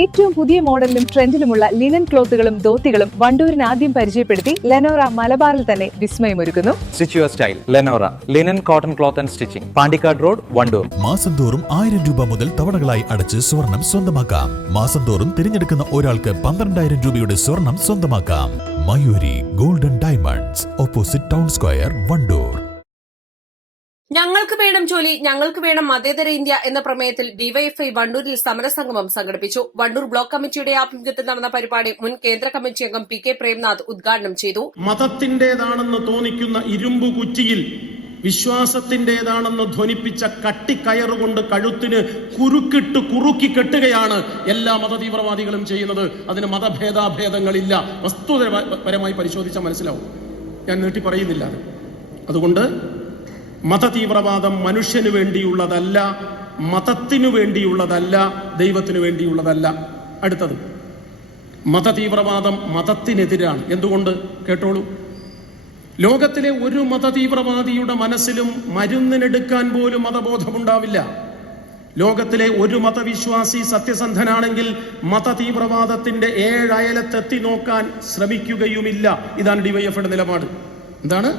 ഏറ്റവും പുതിയ മോഡലിലും ട്രെൻഡിലുമുള്ള ലിനൻ ക്ലോത്തുകളും ധോത്തികളും വണ്ടൂരിന് ആദ്യം പരിചയപ്പെടുത്തി ലെനോറ മലബാറിൽ തന്നെ വിസ്മയമൊരുക്കുന്നു. Stitch your style Lenora linen cotton cloth and stitching, Pandikkad road, Wandoor. മാസം തോറും 1000 രൂപ മുതൽ തവണകളായി അടച്ച് സ്വർണം സ്വന്തമാക്കാം. മാസം തോറും തിരഞ്ഞെടുക്കുന്ന ഒരാൾക്ക് 12,000 രൂപയുടെ സ്വർണം സ്വന്തമാക്കാം. Mayuri golden diamonds, opposite town square, Wandoor. ഞങ്ങൾക്ക് വേണം ജോലി, ഞങ്ങൾക്ക് വേണം മതേതര ഇന്ത്യ എന്ന പ്രമേയത്തിൽ ഡിവൈഎഫ്ഐ വണ്ടൂരിൽ സമരസംഗമം സംഘടിപ്പിച്ചു. വണ്ടൂർ ബ്ലോക്ക് കമ്മിറ്റിയുടെ ആഭിമുഖ്യത്തിൽ നടന്ന പരിപാടി മുൻ കേന്ദ്ര കമ്മിറ്റി അംഗം പി കെ പ്രേംനാഥ് ഉദ്ഘാടനം ചെയ്തു. മതത്തിന്റേതാണെന്ന് തോന്നിക്കുന്ന ഇരുമ്പു കുറ്റിയിൽ വിശ്വാസത്തിന്റേതാണെന്ന് ധ്വനിപ്പിച്ച കട്ടിക്കയറുകൊണ്ട് കഴുത്തിന് കുരുക്കിട്ട് കുറുക്കി കെട്ടുകയാണ് എല്ലാ മതതീവ്രവാദികളും ചെയ്യുന്നത്. അതിന് മതഭേദാഭേദങ്ങളില്ല. വസ്തുതപരമായി പരിശോധിച്ചാൽ മനസ്സിലാവും. ഞാൻ നീട്ടി പറയുന്നില്ല. അതുകൊണ്ട് മതതീവ്രവാദം മനുഷ്യന് വേണ്ടിയുള്ളതല്ല, മതത്തിനു വേണ്ടിയുള്ളതല്ല, ദൈവത്തിനു വേണ്ടിയുള്ളതല്ല. അടുത്തത്, മതതീവ്രവാദം മതത്തിനെതിരാണ്. എന്തുകൊണ്ട്? കേട്ടോളൂ. ലോകത്തിലെ ഒരു മതതീവ്രവാദിയുടെ മനസ്സിലും മരുന്നിനെടുക്കാൻ പോലും മതബോധമുണ്ടാവില്ല. ലോകത്തിലെ ഒരു മതവിശ്വാസി സത്യസന്ധനാണെങ്കിൽ മതതീവ്രവാദത്തിന്റെ 7 അയലത്തെത്തി നോക്കാൻ ശ്രമിക്കുകയുമില്ല. ഇതാണ് ഡിവൈഎഫ്ഐയുടെ നിലപാട്. എന്താണ്?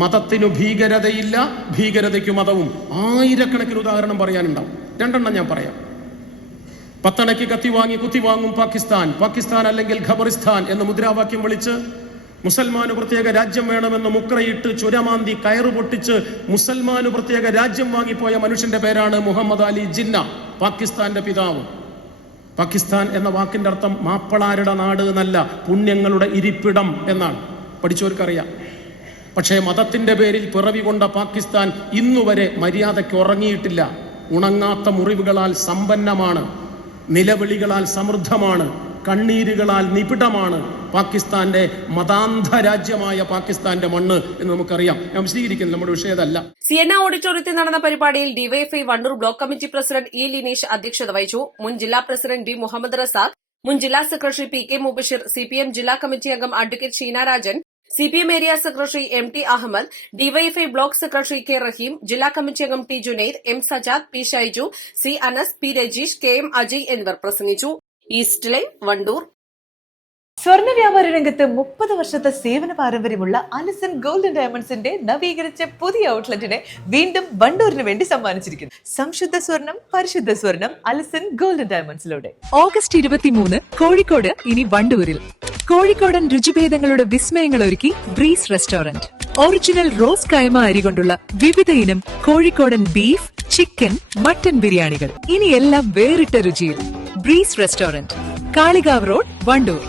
മതത്തിനു ഭീകരതയില്ല, ഭീകരതയ്ക്കു മതവും. ആയിരക്കണക്കിന് ഉദാഹരണം പറയാനുണ്ടാവും. 2 എണ്ണം ഞാൻ പറയാം. 10 അണയ്ക്ക് കത്തി വാങ്ങി കുത്തിവാങ്ങും പാകിസ്ഥാൻ, പാകിസ്ഥാൻ അല്ലെങ്കിൽ ഖബറിസ്ഥാൻ എന്ന മുദ്രാവാക്യം വിളിച്ച് മുസൽമാന് പ്രത്യേക രാജ്യം വേണമെന്ന് മുക്രയിട്ട് ചുരമാന്തി കയറു പൊട്ടിച്ച് മുസൽമാന് പ്രത്യേക രാജ്യം വാങ്ങിപ്പോയ മനുഷ്യന്റെ പേരാണ് മുഹമ്മദ് അലി ജിന്ന, പാകിസ്ഥാന്റെ പിതാവ്. പാകിസ്ഥാൻ എന്ന വാക്കിന്റെ അർത്ഥം മാപ്പളാരുടെ നാട് എന്നല്ല, പുണ്യങ്ങളുടെ ഇരിപ്പിടം എന്നാണ്. പഠിച്ചവർക്കറിയാം. പക്ഷേ മതത്തിന്റെ പേരിൽ പിറവി കൊണ്ട പാകിസ്ഥാൻ ഇന്നുവരെ മര്യാദയ്ക്ക് ഉറങ്ങിയിട്ടില്ല. ഉണങ്ങാത്ത മുറിവുകളാൽ സമ്പന്നമാണ്, നിലവിളികളാൽ സമൃദ്ധമാണ്, കണ്ണീരുകളാൽ നിബിഡമാണ് പാകിസ്ഥാന്റെ മതാന്ധ രാജ്യമായ പാകിസ്ഥാന്റെ മണ്ണ് എന്ന് നമുക്കറിയാം. ഞാൻ വിശദീകരിക്കുന്നത് നമ്മുടെ വിഷയമല്ല. സിയന്ന ഓഡിറ്റോറിയത്തിൽ നടന്ന പരിപാടിയിൽ DYFI Wandoor block committee president E Lineesh അധ്യക്ഷത വഹിച്ചു. മുൻ ജില്ലാ പ്രസിഡന്റ് ഡി മുഹമ്മദ് റസാഖ്, മുൻ ജില്ലാ secretary P K Mubashir, CPM ജില്ലാ കമ്മിറ്റി അംഗം advocate Sheena Rajan, CPM area secretary M T Ahammed, DYFI block secretary K Raheem, ജില്ലാ കമ്മിറ്റി അംഗം T Junaid, M Sajad, P Shaiju, C Anas, P Rajeesh, K M Ajay എന്നിവർ പ്രസംഗിച്ചു. East line, Wandoor. സ്വർണ്ണ വ്യാപാര രംഗത്ത് 30 വർഷത്തെ സേവന പാരമ്പര്യമുള്ള അലിസൺ ഗോൾഡൻ ഡയമണ്ട്സിന്റെ നവീകരിച്ച പുതിയ ഔട്ട്ലെറ്റിനെ വീണ്ടും വണ്ടൂരിന് വേണ്ടി സമ്മാനിച്ചിരിക്കുന്നു. സംശുദ്ധ സ്വർണം, പരിശുദ്ധ സ്വർണം, അലിസൺ ഗോൾഡൻ ഡയമണ്ട്സിലൂടെ. ഓഗസ്റ്റ് 23 കോഴിക്കോട്, ഇനി വണ്ടൂരിൽ. കോഴിക്കോടൻ രുചിഭേദങ്ങളുടെ വിസ്മയങ്ങൾ ഒരുക്കി ബ്രീസ് റെസ്റ്റോറന്റ്. ഒറിജിനൽ റോസ് കൈമ അരി കൊണ്ടുള്ള വിവിധ ഇനം കോഴിക്കോടൻ ബീഫ്, ചിക്കൻ, മട്ടൻ ബിരിയാണികൾ. ഇനി എല്ലാം വേറിട്ട രുചിയിൽ. Breeze restaurant, Kalikavu road, Wandoor.